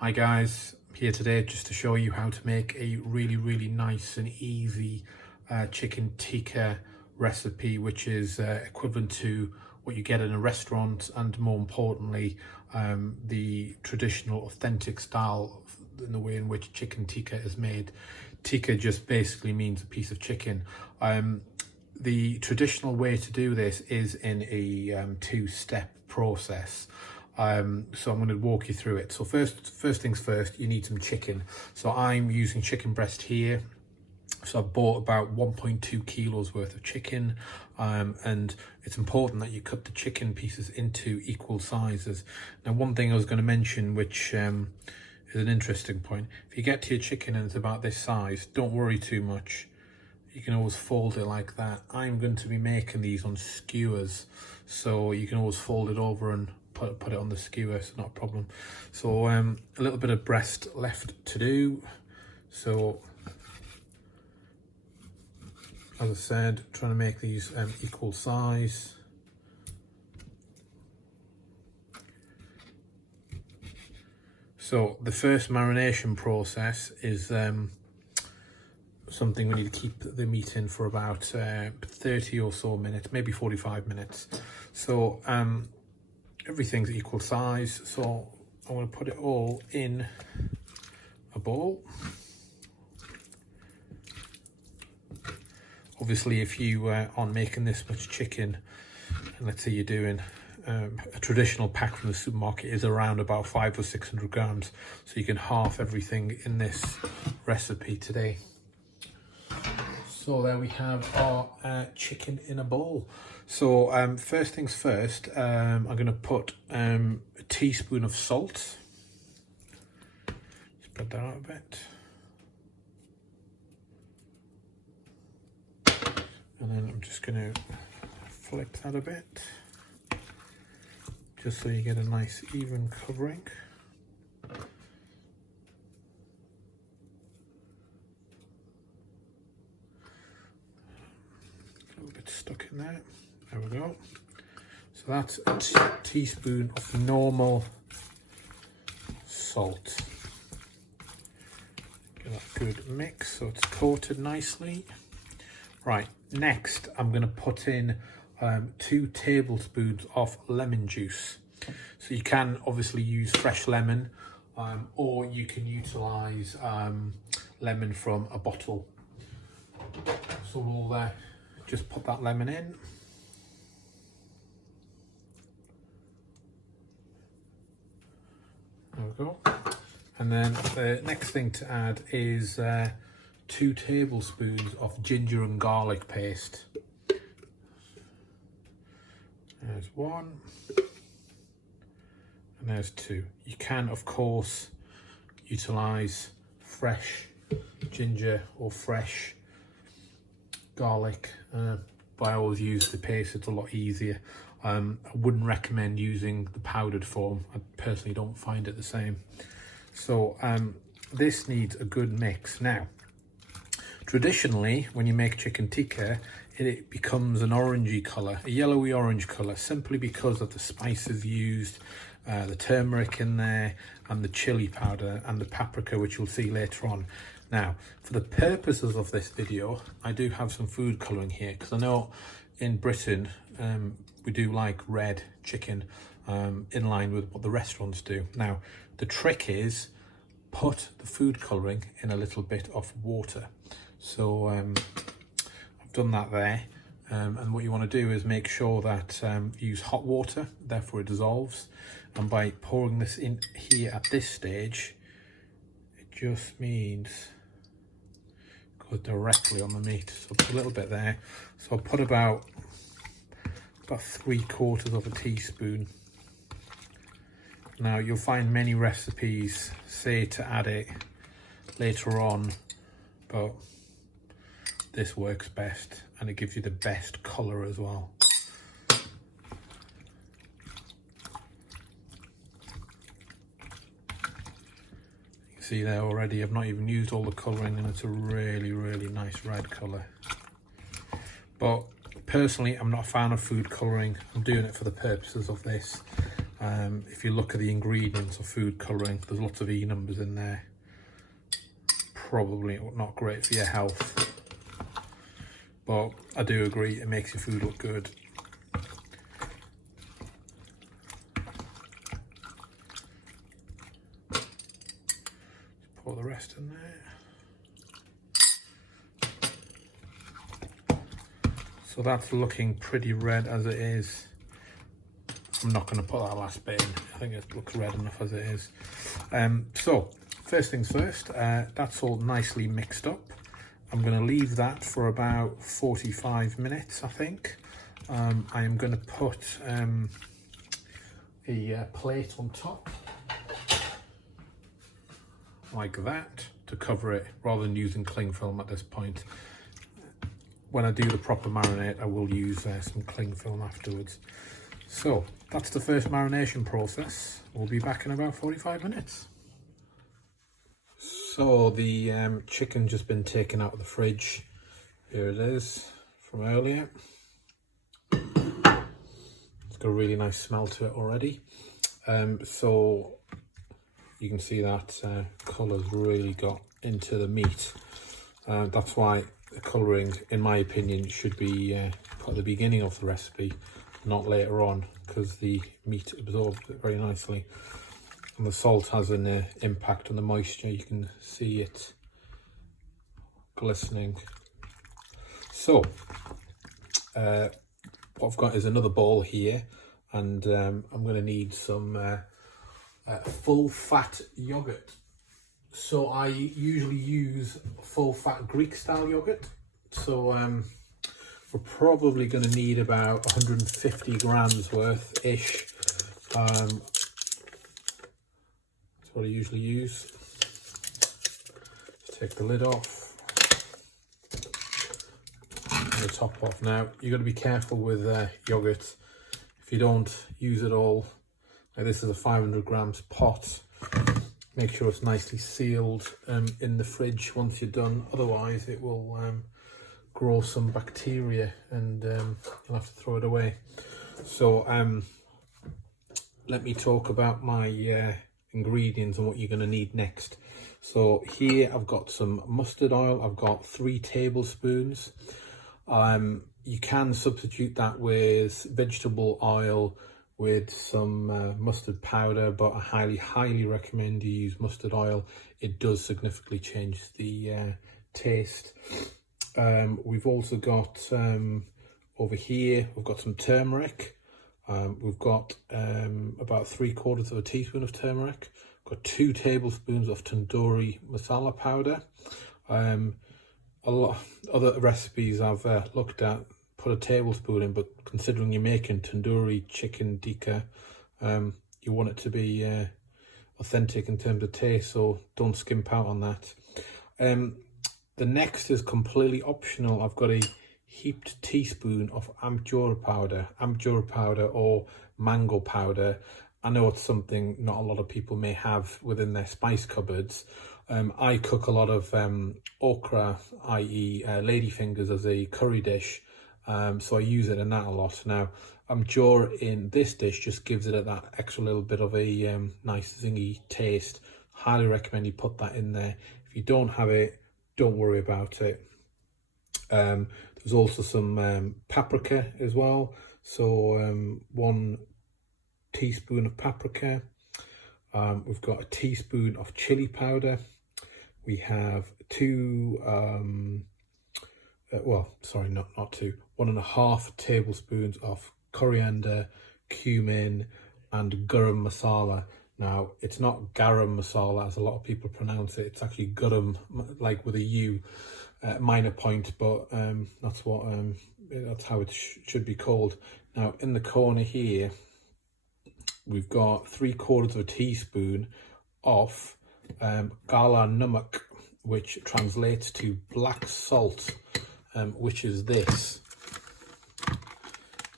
Hi guys, here today just to show you how to make a really nice and easy chicken tikka recipe, which is equivalent to what you get in a restaurant, and more importantly the traditional authentic style in the way in which chicken tikka is made. Tikka just basically means a piece of chicken. The traditional way to do this is in a two-step process. So I'm going to walk you through it. So first things first, you need some chicken. So I'm using chicken breast here. So I bought about 1.2 kilos worth of chicken, and it's important that you cut the chicken pieces into equal sizes. Now, one thing I was going to mention, which is an interesting point, if you get to your chicken and it's about this size, don't worry too much. You can always fold it like that. I'm going to be making these on skewers, so you can always fold it over and put it on the skewer, so not a problem. So a little bit of breast left to do. So as I said, trying to make these equal size. So the first marination process is something we need to keep the meat in for about 30 or so minutes, maybe 45 minutes. So everything's equal size, so I want to put it all in a bowl. Obviously, if you aren't making this much chicken, and let's say you're doing a traditional pack from the supermarket is around about 500 or 600 grams, so you can half everything in this recipe today. So there we have our chicken in a bowl. So first things first, I'm going to put a teaspoon of salt. Spread that out a bit. And then I'm just going to flip that a bit, just so you get a nice even covering. A little bit stuck in there. There we go. So that's a teaspoon of normal salt. Get that good mix so it's coated nicely. Right, next I'm going to put in 2 tablespoons of lemon juice. So you can obviously use fresh lemon, or you can utilize lemon from a bottle. So we'll just put that lemon in. There we go. And then the next thing to add is 2 tablespoons of ginger and garlic paste. There's 1, and there's 2. You can, of course, utilize fresh ginger or fresh garlic, but I always use the paste. It's a lot easier. I wouldn't recommend using the powdered form. I personally don't find it the same. So this needs a good mix. Now, traditionally, when you make chicken tikka, it becomes an orangey colour, a yellowy orange colour, simply because of the spices used, the turmeric in there, and the chili powder, and the paprika, which you'll see later on. Now, for the purposes of this video, I do have some food colouring here, because I know in Britain, we do like red chicken, in line with what the restaurants do. Now, the trick is, put the food colouring in a little bit of water. So I've done that there, and what you want to do is make sure that you use hot water, therefore it dissolves, and by pouring this in here at this stage, it just means it goes directly on the meat. So put a little bit there. So I'll put about 3/4 of a teaspoon. Now, you'll find many recipes say to add it later on, but this works best, and it gives you the best colour as well. You can see there already, I've not even used all the colouring, and it's a really nice red colour. But personally, I'm not a fan of food colouring. I'm doing it for the purposes of this. If you look at the ingredients of food colouring, there's lots of E numbers in there. Probably not great for your health, but I do agree it makes your food look good. Pour the rest in there. So that's looking pretty red as it is. I'm not going to put that last bit in. I think it looks red enough as it is. So first things first, that's all nicely mixed up. I'm going to leave that for about 45 minutes, I think. I am going to put a plate on top, like that, to cover it, rather than using cling film at this point. When I do the proper marinade, I will use some cling film afterwards. So that's the first marination process. We'll be back in about 45 minutes. So the chicken just been taken out of the fridge. Here it is from earlier. It's got a really nice smell to it already. So you can see that colour's really got into the meat. That's why the colouring, in my opinion, should be put at the beginning of the recipe, not later on, because the meat absorbs it very nicely. And the salt has an impact on the moisture. You can see it glistening. So what I've got is another bowl here, and I'm going to need some full fat yogurt. So I usually use full fat Greek style yogurt. So we're probably going to need about 150 grams worth ish. That's what I usually use. Just take the lid off and the top off. Now you've got to be careful with yogurt. If you don't use it all, like this is a 500 grams pot, make sure it's nicely sealed in the fridge once you're done, otherwise it will grow some bacteria and you'll have to throw it away. So let me talk about my ingredients and what you're going to need next. So here I've got some mustard oil. I've got 3 tablespoons. You can substitute that with vegetable oil with some mustard powder, but I highly recommend you use mustard oil. It does significantly change the taste. We've also got over here, we've got some turmeric. We've got about 3/4 teaspoon of turmeric. We've got 2 tablespoons of tandoori masala powder. A lot other recipes I've looked at put a tablespoon in, but considering you're making tandoori chicken tikka, you want it to be authentic in terms of taste, so don't skimp out on that. The next is completely optional. I've got a heaped teaspoon of amchur powder or mango powder. I know it's something not a lot of people may have within their spice cupboards. I cook a lot of okra, i.e. ladyfingers, as a curry dish, so I use it in that a lot. Now amchur in this dish just gives it that extra little bit of a nice zingy taste. Highly recommend you put that in there. If you don't have it, don't worry about it. There's also some paprika as well. So 1 teaspoon of paprika. We've got a teaspoon of chili powder. We have 1.5 tablespoons of coriander, cumin, and garam masala. Now, it's not garam masala as a lot of people pronounce it. It's actually garam, like with a U, minor point, but that's how it should be called. Now, in the corner here, we've got 3/4 teaspoon of gala namak, which translates to black salt, which is this.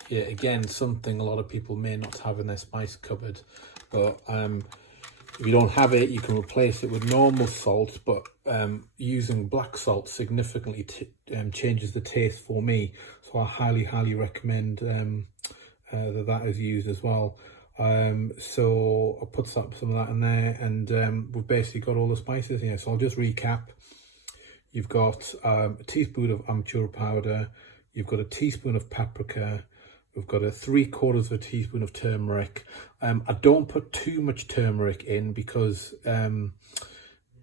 Yeah, again, something a lot of people may not have in their spice cupboard, but if you don't have it, you can replace it with normal salt, but using black salt significantly changes the taste for me, so I highly recommend that is used as well. So I'll put some of that in there, and we've basically got all the spices here. So I'll just recap. You've got a teaspoon of amchur powder, you've got a teaspoon of paprika, we've got a 3/4 of a teaspoon of turmeric. I don't put too much turmeric in because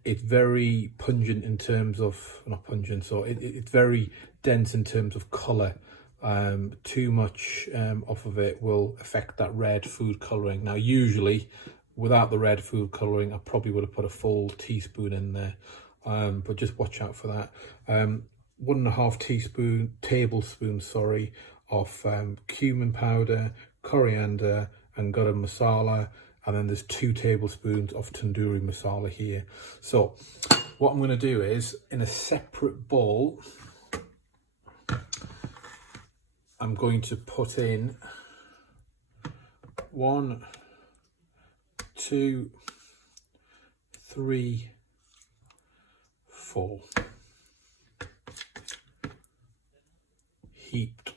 it's very pungent in terms of, not pungent, so it's very dense in terms of colour. Too much off of it will affect that red food colouring. Now usually without the red food colouring I probably would have put a full teaspoon in there, but just watch out for that. 1.5 tablespoons of cumin powder, coriander and garam masala, and then there's 2 tablespoons of tandoori masala here. So what I'm going to do is, in a separate bowl, I'm going to put in 1, 2, 3, 4 heaped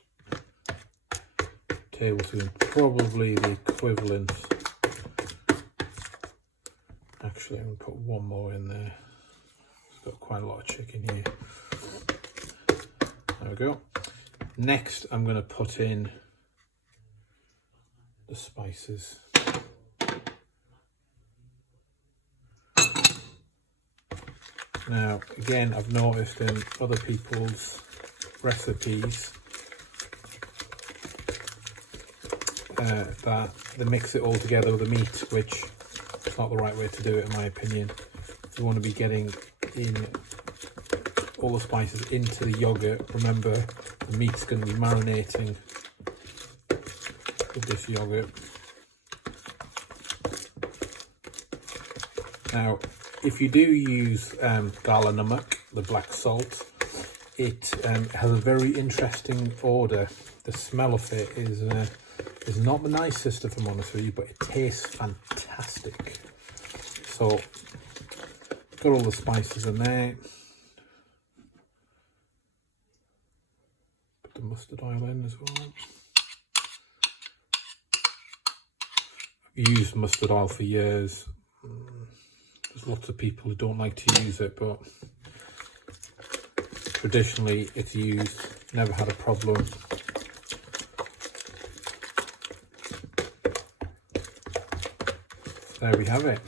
tablespoons, probably the equivalent. Actually, I'm going to put 1 more in there. It's got quite a lot of chicken here. There we go. Next, I'm going to put in the spices. Now, again, I've noticed in other people's recipes that they mix it all together with the meat, which is not the right way to do it in my opinion. You want to be getting in all the spices into the yogurt. Remember, the meat's going to be marinating with this yogurt. Now, if you do use gala namak, the black salt, it has a very interesting odour. The smell of it is not the nicest, if I'm honest with you, but it tastes fantastic. So, got all the spices in there. Put the mustard oil in as well. I've used mustard oil for years. There's lots of people who don't like to use it, but traditionally it's used, never had a problem. There we have it.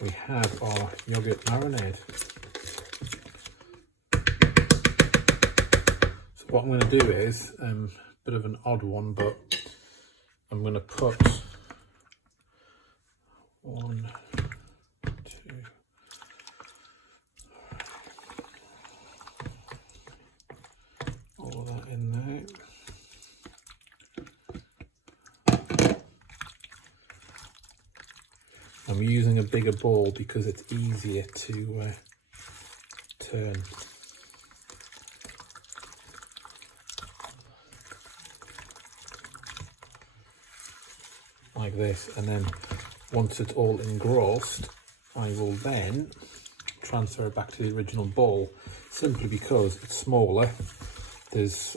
We have our yogurt marinade. So what I'm going to do is, a bit of an odd one, but I'm going to put 1, 2, all that in there. I'm using a bigger bowl because it's easier to turn. Like this, and then once it's all engrossed, I will then transfer it back to the original bowl, simply because it's smaller. There's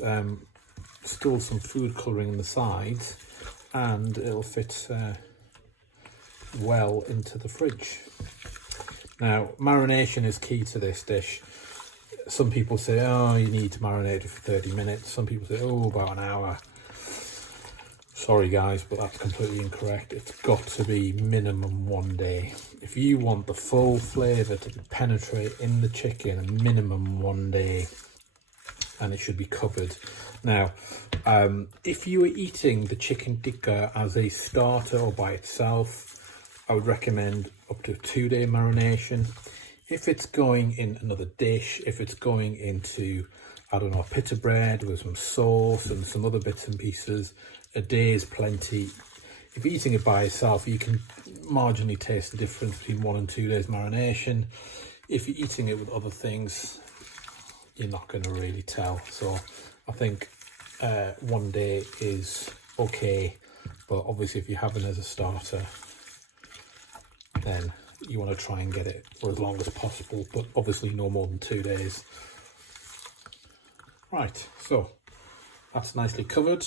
still some food colouring in the sides, and it'll fit well into the fridge. Now, marination is key to this dish. Some people say, oh, you need to marinate it for 30 minutes. Some people say, oh, about an hour. Sorry guys, but that's completely incorrect. It's got to be minimum 1 day. If you want the full flavour to penetrate in the chicken, a minimum 1 day, and it should be covered. Now, if you were eating the chicken tikka as a starter or by itself, I would recommend up to a 2-day marination. If it's going in another dish, if it's going into, I don't know, a pita bread with some sauce and some other bits and pieces, a day is plenty. If you're eating it by itself, you can marginally taste the difference between 1 and 2 days marination. If you're eating it with other things, you're not going to really tell. So I think 1 day is okay, but obviously if you're having it as a starter, then you want to try and get it for as long as possible, but obviously no more than 2 days. Right, so that's nicely covered.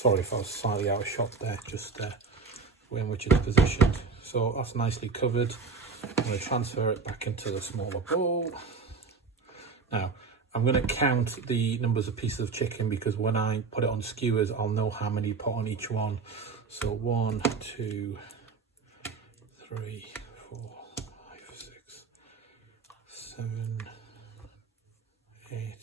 sorry if I was slightly out of shot there, just the way in which it's positioned. So that's nicely covered. I'm going to transfer it back into the smaller bowl. Now, I'm going to count the numbers of pieces of chicken, because when I put it on skewers, I'll know how many put on each one. So 1, 2, 3, 4, 5, 6, 7, 8, 9.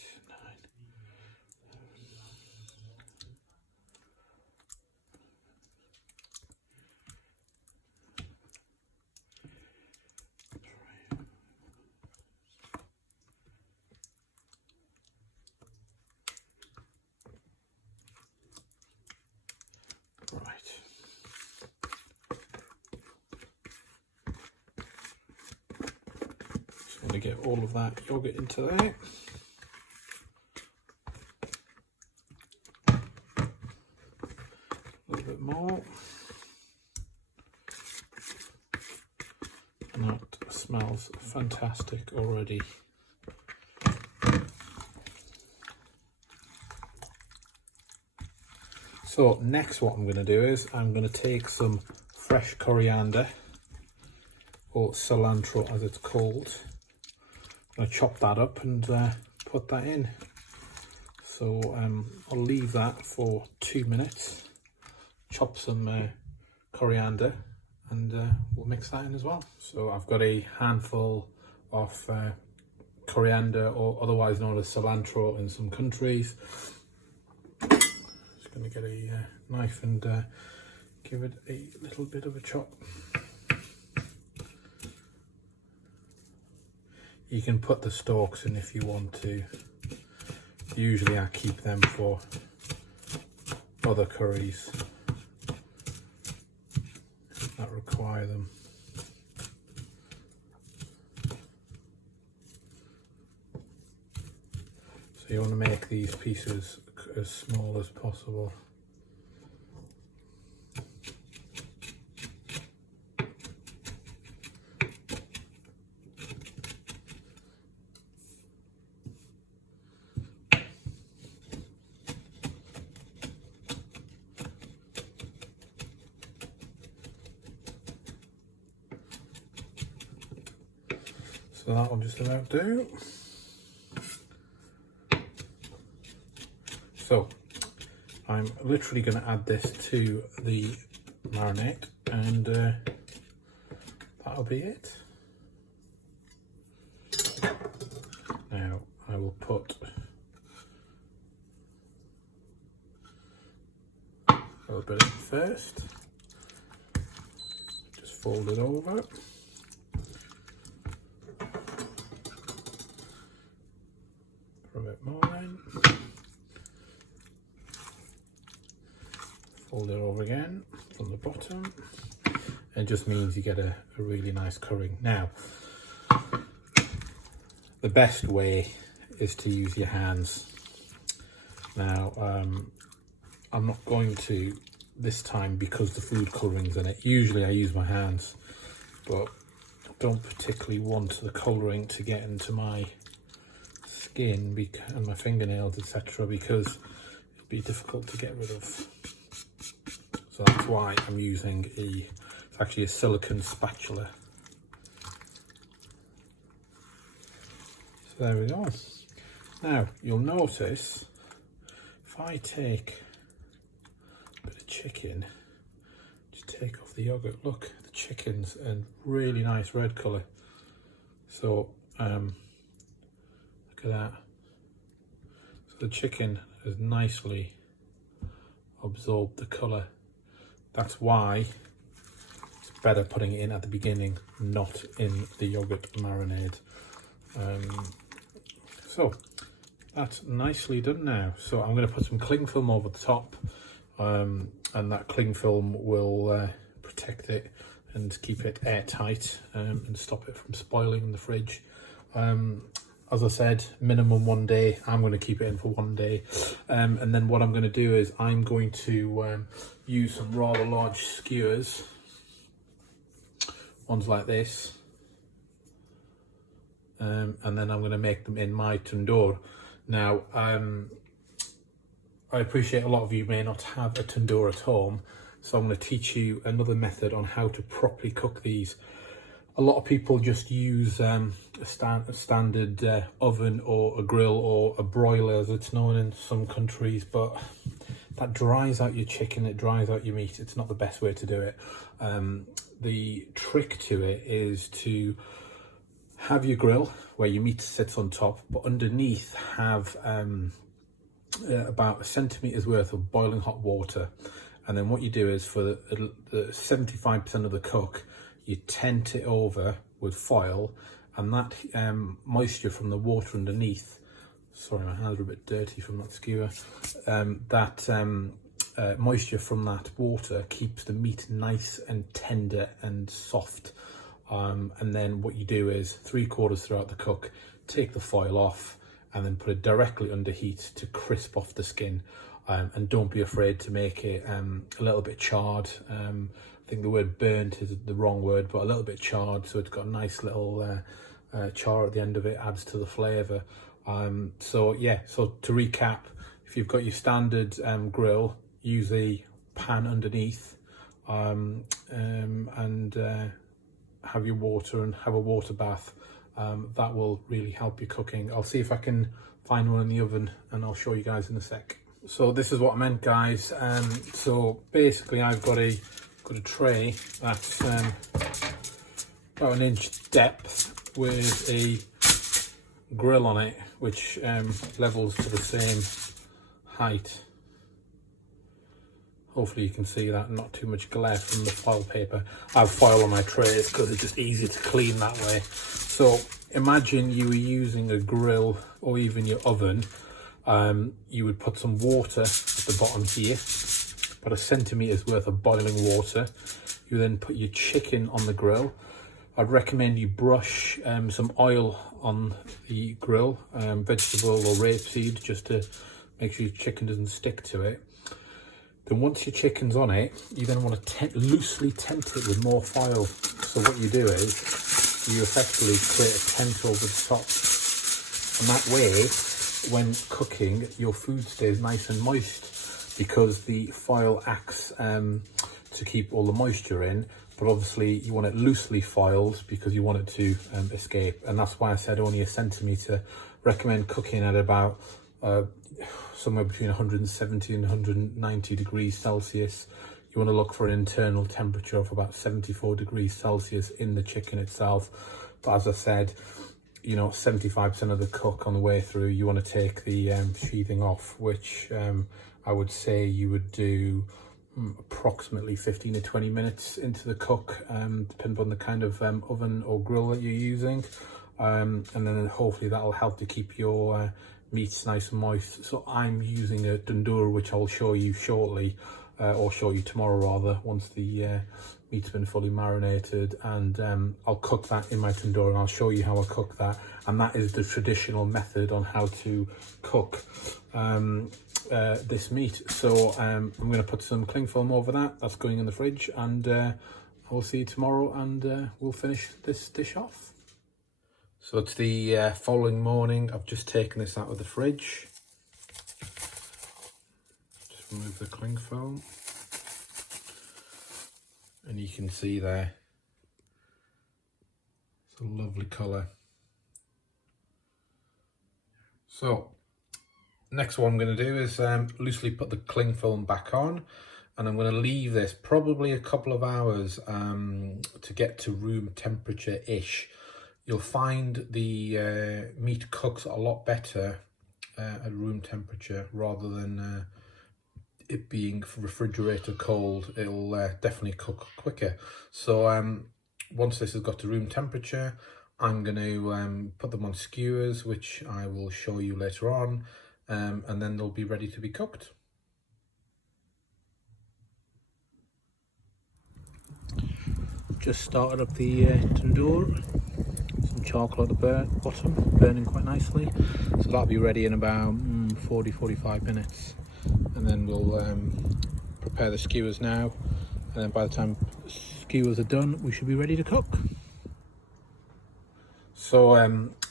Right. Just want to get all of that yogurt into there. A little bit more. And that smells fantastic already. So next what I'm going to do is I'm going to take some fresh coriander, or cilantro as it's called. I'm going to chop that up and put that in. So I'll leave that for 2 minutes, chop some coriander, and we'll mix that in as well. So I've got a handful of coriander, or otherwise known as cilantro in some countries. Going to get a knife and give it a little bit of a chop. You can put the stalks in if you want to. Usually I keep them for other curries that require them. So you want to make these pieces as small as possible. So that will just about do. So I'm literally going to add this to the marinade, and that'll be it. Now I will put a little bit in first, just fold it over. Put a bit more in. Fold it over again from the bottom. It just means you get a really nice curry. Now, the best way is to use your hands. Now, I'm not going to this time because the food coloring's in it. Usually I use my hands, but I don't particularly want the coloring to get into my skin and my fingernails, etc., because it'd be difficult to get rid of. So that's why I'm using it's actually a silicone spatula. So there we go. Now you'll notice if I take a bit of chicken, just take off the yogurt, look, the chicken's a really nice red colour. So look at that. So the chicken has nicely absorbed the colour. That's why it's better putting it in at the beginning, not in the yogurt marinade. So that's nicely done now. So I'm going to put some cling film over the top, and that cling film will protect it and keep it airtight, and stop it from spoiling in the fridge. As I said, minimum 1 day. I'm going to keep it in for 1 day. And then what I'm going to do is I'm going to use some rather large skewers. Ones like this. And then I'm going to make them in my tandoor. Now, I appreciate a lot of you may not have a tandoor at home, so I'm going to teach you another method on how to properly cook these. A lot of people just use a standard oven or a grill or a broiler, as it's known in some countries, but that dries out your chicken, it dries out your meat. It's not the best way to do it. The trick to it is to have your grill where your meat sits on top, but underneath have about 1 centimetres worth of boiling hot water. And then what you do is for the 75% of the cook, you tent it over with foil, and that moisture from the water underneath, sorry my hands are a bit dirty from that skewer, moisture from that water keeps the meat nice and tender and soft. And then what you do is 3/4 throughout the cook, take the foil off and then put it directly under heat to crisp off the skin. And don't be afraid to make it a little bit charred. I think the word burnt is the wrong word, but a little bit charred, so it's got a nice little char at the end of it, adds to the flavour. So yeah, so to recap, if you've got your standard grill, use a pan underneath and have your water and have a water bath. That will really help your cooking. I'll see if I can find one in the oven and I'll show you guys in a sec. So this is what I meant, guys. So basically I've got a tray that's about 1 inch depth with a grill on it, which levels to the same height. Hopefully you can see that, not too much glare from the foil paper. I have foil on my trays because it's just easier to clean that way. So imagine you were using a grill or even your oven. You would put some water at the bottom here, about 1 centimetre's worth of boiling water. You then put your chicken on the grill. I'd recommend you brush some oil on the grill, vegetable or rapeseed, just to make sure your chicken doesn't stick to it. Then once your chicken's on it, you then want to loosely tent it with more foil. So what you do is you effectively create a tent over the top, and that way when cooking your food stays nice and moist, because the foil acts to keep all the moisture in. But obviously you want it loosely foiled because you want it to escape, and that's why I said only 1 centimetre. Recommend cooking at about somewhere between 170 and 190 degrees Celsius. You want to look for an internal temperature of about 74 degrees Celsius in the chicken itself. But as I said, you know, 75% of the cook on the way through, you want to take the sheathing off, which I would say you would do approximately 15 to 20 minutes into the cook, depending on the kind of oven or grill that you're using. And then hopefully that'll help to keep your meats nice and moist. So I'm using a tandoor, which I'll show you shortly, or show you tomorrow rather, once the meat's been fully marinated, and I'll cook that in my tandoor and I'll show you how I cook that. And that is the traditional method on how to cook this meat. So I'm going to put some cling film over that. That's going in the fridge, and I'll see you tomorrow, and we'll finish this dish off. So it's the following morning. I've just taken this out of the fridge. Just remove the cling film. And you can see there, it's a lovely colour. So next what I'm going to do is loosely put the cling film back on, and I'm going to leave this probably a couple of hours to get to room temperature-ish. You'll find the meat cooks a lot better at room temperature rather than it being refrigerator cold. It'll definitely cook quicker. So once this has got to room temperature, I'm going to put them on skewers, which I will show you later on, and then they'll be ready to be cooked. Just started up the tandoor. Some charcoal at the bottom, burning quite nicely. So that'll be ready in about 40-45 minutes. And then we'll prepare the skewers now. And then by the time skewers are done, we should be ready to cook. So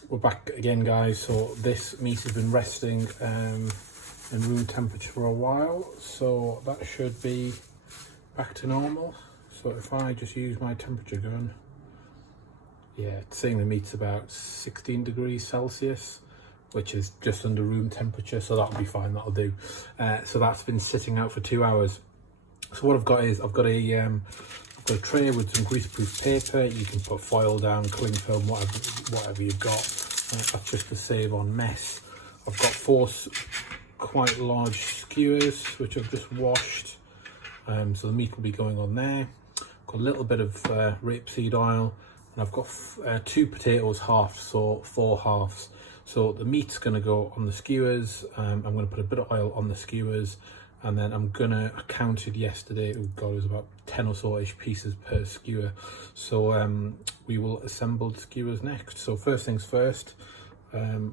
we're back again, guys. So this meat has been resting in room temperature for a while, so that should be back to normal. So if I just use my temperature gun, yeah, it's saying the meat's about 16 degrees Celsius, which is just under room temperature, so that'll be fine, that'll do. So that's been sitting out for 2 hours. So what I've got is, I've got a tray with some greaseproof paper. You can put foil down, cling film, whatever you've got. That's just to save on mess. I've got 4 quite large skewers, which I've just washed. So the meat will be going on there. Got a little bit of rapeseed oil, and I've got 2 potatoes halved, so 4 halves. So the meat's going to go on the skewers. I'm going to put a bit of oil on the skewers, and then I'm gonna, I counted yesterday, oh god, it was about 10 or so-ish pieces per skewer. So we will assemble the skewers next. So first things first, do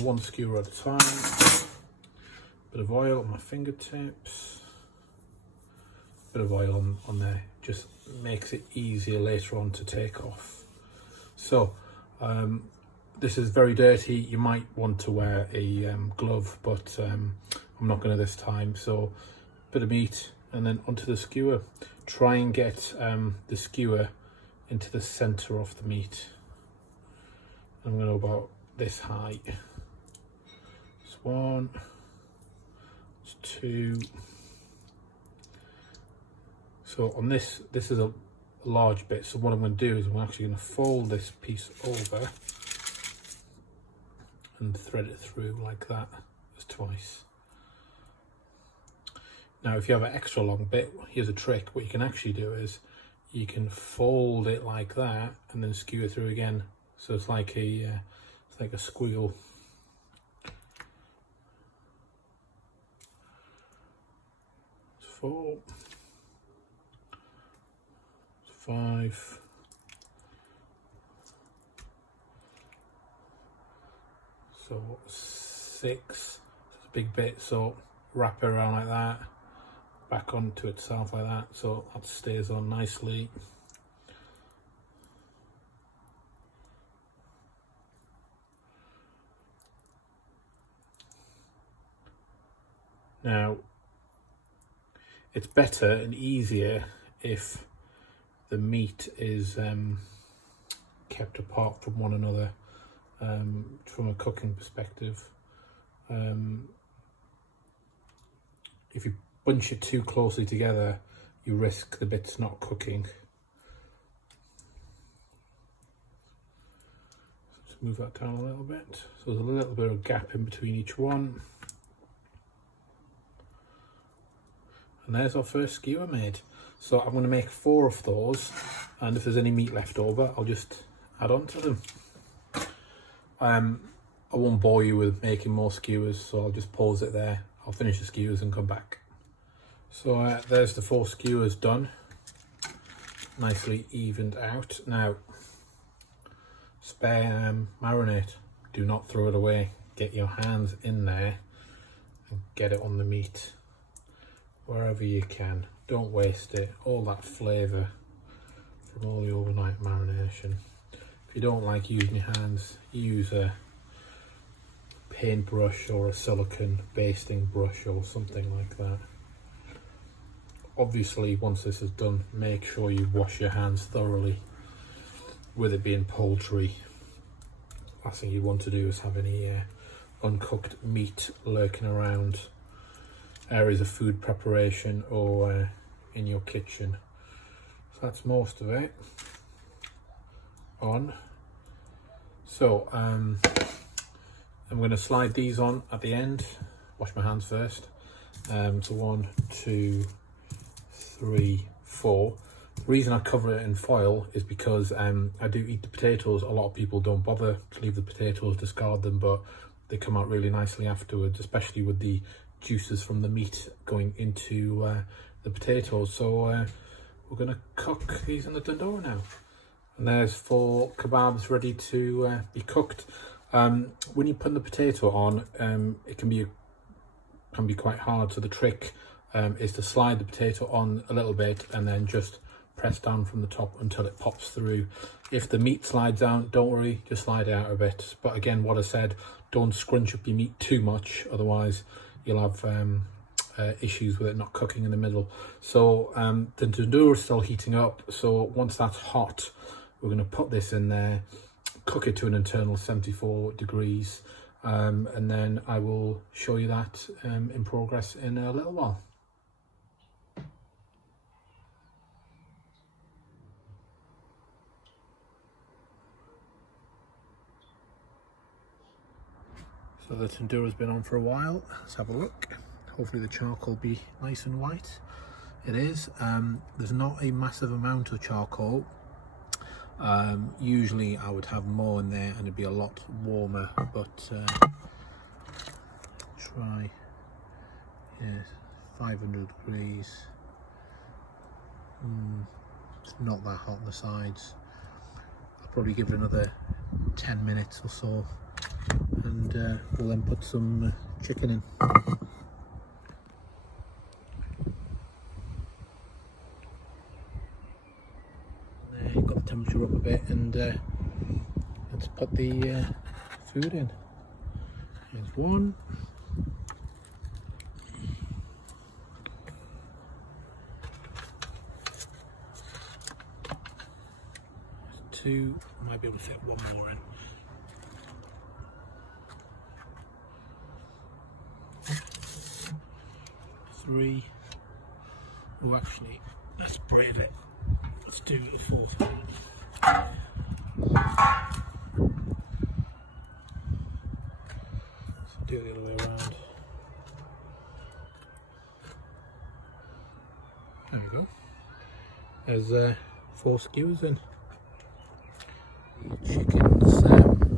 1 skewer at a time. Bit of oil on my fingertips. Bit of oil on there, just makes it easier later on to take off. So this is very dirty. You might want to wear a glove, but I'm not going to this time. So bit of meat and then onto the skewer. Try and get the skewer into the center of the meat. I'm going to go about this high. It's 1, it's 2. So on this is a large bit, so what I'm going to do is I'm actually going to fold this piece over and thread it through like that. Just twice. Now if you have an extra long bit, here's a trick. What you can actually do is you can fold it like that and then skewer through again. So it's like a squiggle. 4, 5, 6. It's a big bit, so wrap it around like that, back onto itself like that, so that stays on nicely. Now it's better and easier if the meat is kept apart from one another from a cooking perspective. If you bunch it too closely together, you risk the bits not cooking. Just move that down a little bit. So there's a little bit of gap in between each one. And there's our first skewer made. So I'm going to make 4 of those, and if there's any meat left over, I'll just add on to them. I won't bore you with making more skewers, so I'll just pause it there. I'll finish the skewers and come back. So there's the 4 skewers done, nicely evened out. Now, spare marinade, do not throw it away. Get your hands in there and get it on the meat wherever you can. Don't waste it, all that flavour from all the overnight marination. If you don't like using your hands, use a paintbrush or a silicone basting brush or something like that. Obviously, once this is done, make sure you wash your hands thoroughly. With it being poultry, last thing you want to do is have any uncooked meat lurking around areas of food preparation or in your kitchen. So that's most of it on. So I'm going to slide these on at the end. Wash my hands first. So 1, 2, 3, 4. The reason I cover it in foil is because I do eat the potatoes. A lot of people don't bother to leave the potatoes, discard them, but they come out really nicely afterwards, especially with the juices from the meat going into the potatoes. So we're going to cook these in the tandoor now. And there's 4 kebabs ready to be cooked. When you put the potato on, it can be quite hard. So the trick is to slide the potato on a little bit and then just press down from the top until it pops through. If the meat slides down, don't worry, just slide it out a bit. But again, what I said, don't scrunch up your meat too much, otherwise you'll have issues with it not cooking in the middle. So the tandoori is still heating up, so once that's hot, we're going to put this in there, cook it to an internal 74 degrees, and then I will show you that in progress in a little while. So the tandoori has been on for a while. Let's have a look. Hopefully the charcoal will be nice and white. It is. There's not a massive amount of charcoal. Usually I would have more in there and it'd be a lot warmer, but try, yes, 500 degrees. It's not that hot on the sides. I'll probably give it another 10 minutes or so, and we'll then put some chicken in. There, got the temperature up a bit, and let's put the food in. Here's one. There's two. I might be able to fit one more in. Three. Oh, actually, let's brave it. Let's do the fourth one. Let's do it the other way around. There we go. There's 4 skewers in. The chicken's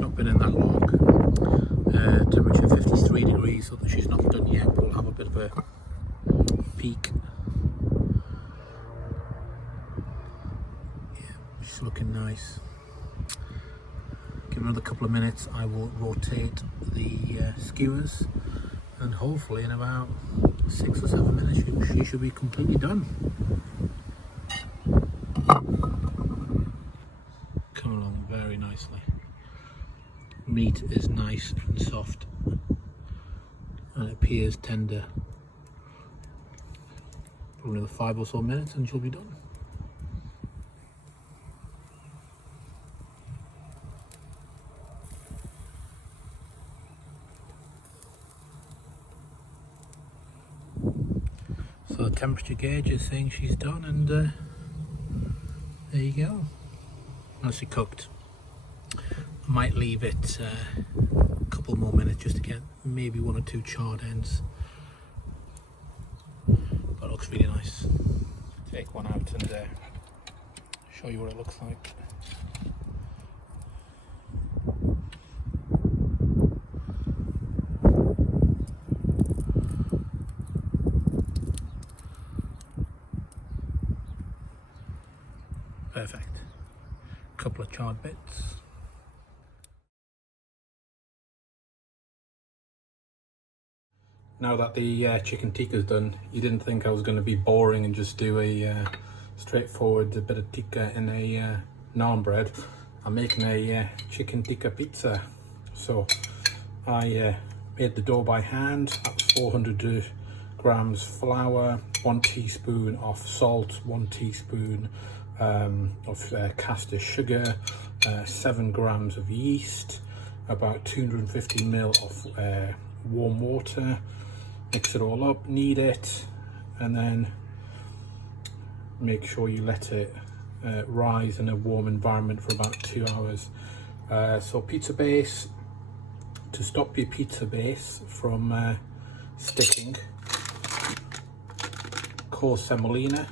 not been in that long. Temperature 53 degrees, so that she's not done yet, but we'll have a bit of a peek. Yeah, she's looking nice. Give it another couple of minutes. I will rotate the skewers, and hopefully in about 6 or 7 minutes she should be completely done. Come along very nicely. Meat is nice and soft, and it appears tender. Probably another 5 or so minutes and she'll be done. So the temperature gauge is saying she's done, and there you go. Nicely cooked. I might leave it a couple more minutes just to get maybe 1 or 2 charred ends. But it looks really nice. Take one out and show you what it looks like. Perfect. Couple of charred bits. Now that the chicken tikka is done, you didn't think I was going to be boring and just do a straightforward bit of tikka in a naan bread. I'm making a chicken tikka pizza. So I made the dough by hand. That was 400 grams flour, 1 teaspoon of salt, 1 teaspoon of caster sugar, 7 grams of yeast, about 250 ml of warm water. Mix it all up, knead it, and then make sure you let it rise in a warm environment for about 2 hours. So pizza base, to stop your pizza base from sticking, coarse semolina.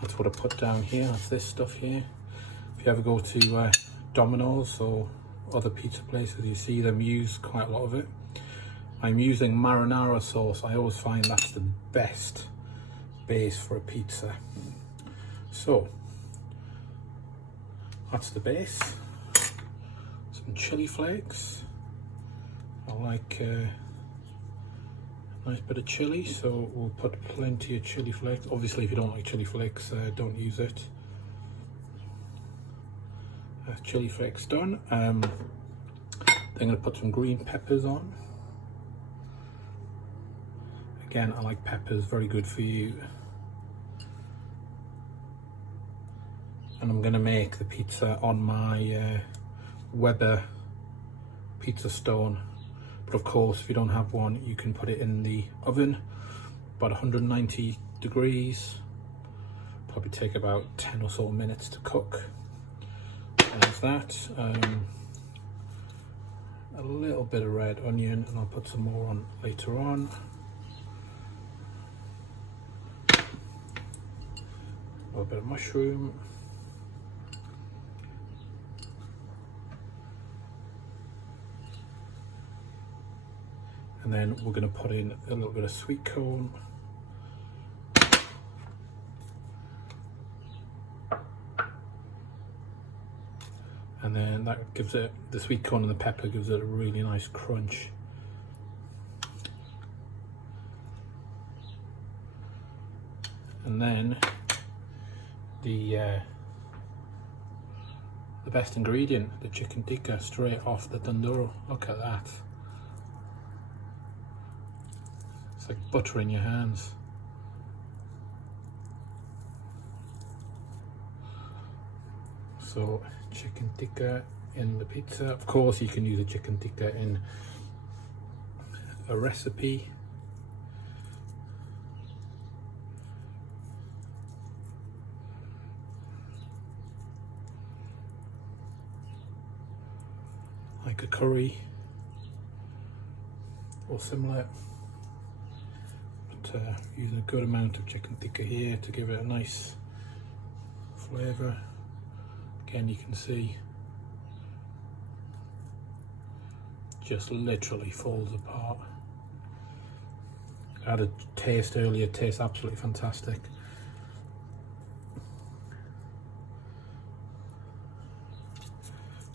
That's what I put down here. That's this stuff here. If you ever go to Domino's or other pizza places, you see them use quite a lot of it. I'm using marinara sauce. I always find that's the best base for a pizza. So that's the base. Some chili flakes. I like a nice bit of chili, so we'll put plenty of chili flakes. Obviously, if you don't like chili flakes, don't use it. Chili flakes done. Then I'm going to put some green peppers on. Again, I like peppers, very good for you. And I'm going to make the pizza on my Weber pizza stone. But of course, if you don't have one, you can put it in the oven, about 190 degrees. Probably take about 10 or so minutes to cook. There's that. A little bit of red onion, and I'll put some more on later on. A little bit of mushroom. And then we're going to put in a little bit of sweet corn. And then that gives it, the sweet corn and the pepper gives it a really nice crunch. And then the best ingredient, the chicken tikka, straight off the tandoor. Look at that. It's like butter in your hands. So chicken tikka in the pizza. Of course, you can use a chicken tikka in a recipe. Like a curry or similar. But using a good amount of chicken tikka here to give it a nice flavour. Again, you can see just literally falls apart. I had a taste earlier, it tastes absolutely fantastic.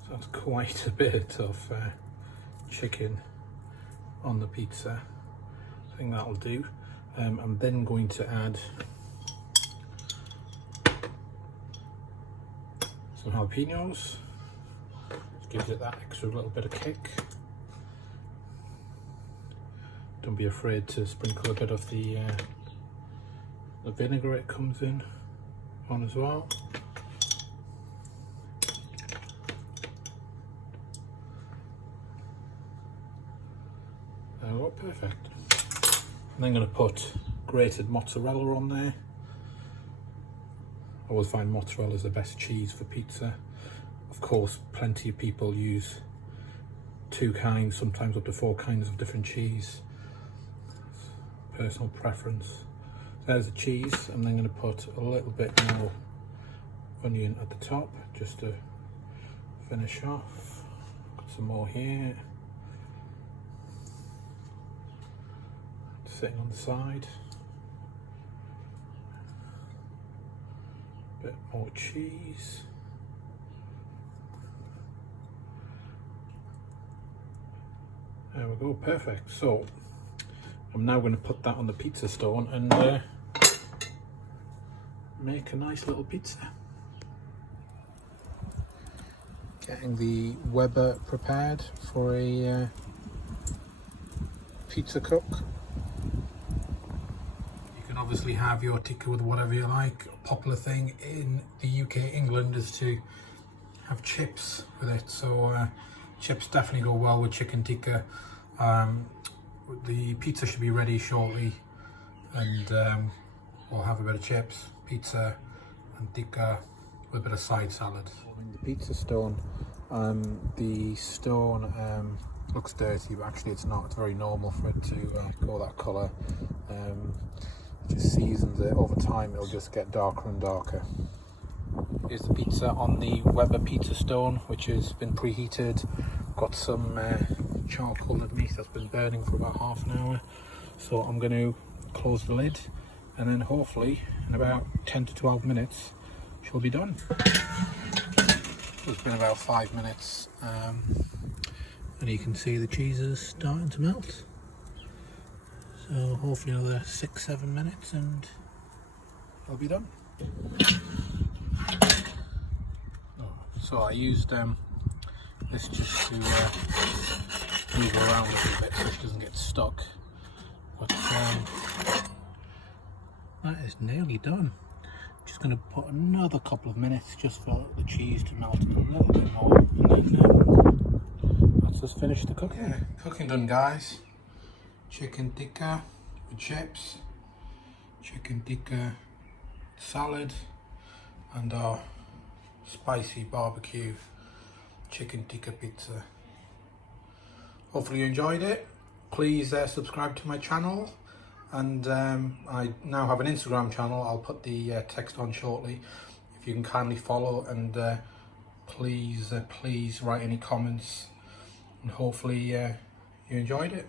So that's quite a bit of chicken on the pizza. I think that'll do. I'm then going to add some jalapenos. Just gives it that extra little bit of kick. Don't be afraid to sprinkle a bit of the vinegar it comes in on as well. Oh, perfect. And I'm going to put grated mozzarella on there. I always find mozzarella is the best cheese for pizza. Of course, plenty of people use 2 kinds, sometimes up to 4 kinds of different cheese. Personal preference. There's the cheese, and then I'm going to put a little bit more onion at the top just to finish off. Put some more here. Sitting on the side. Bit more cheese. There we go, perfect. So I'm now going to put that on the pizza stone and make a nice little pizza. Getting the Weber prepared for a pizza cook. Obviously have your tikka with whatever you like. A popular thing in the UK, England, is to have chips with it. So chips definitely go well with chicken tikka. The pizza should be ready shortly, and we'll have a bit of chips, pizza and tikka with a bit of side salad. The pizza stone, the stone looks dirty, but actually it's not. It's very normal for it to go that colour. Just seasons it over time, it'll just get darker and darker. Here's the pizza on the Weber pizza stone, which has been preheated. Got some charcoal underneath that's been burning for about half an hour. So I'm going to close the lid, and then hopefully in about 10 to 12 minutes she'll be done. It's been about 5 minutes, and you can see the cheese is starting to melt. So hopefully another 6-7 minutes and it'll be done. So I used this just to move around a little bit so it doesn't get stuck. But that is nearly done. Just going to put another couple of minutes just for the cheese to melt a little bit more, and then that's us finished the cooking. Yeah, cooking done, guys. Chicken tikka with chips, chicken tikka salad, and our spicy barbecue chicken tikka pizza. Hopefully you enjoyed it. Please subscribe to my channel, and I now have an Instagram channel. I'll put the text on shortly. If you can kindly follow, and please write any comments, and hopefully you enjoyed it.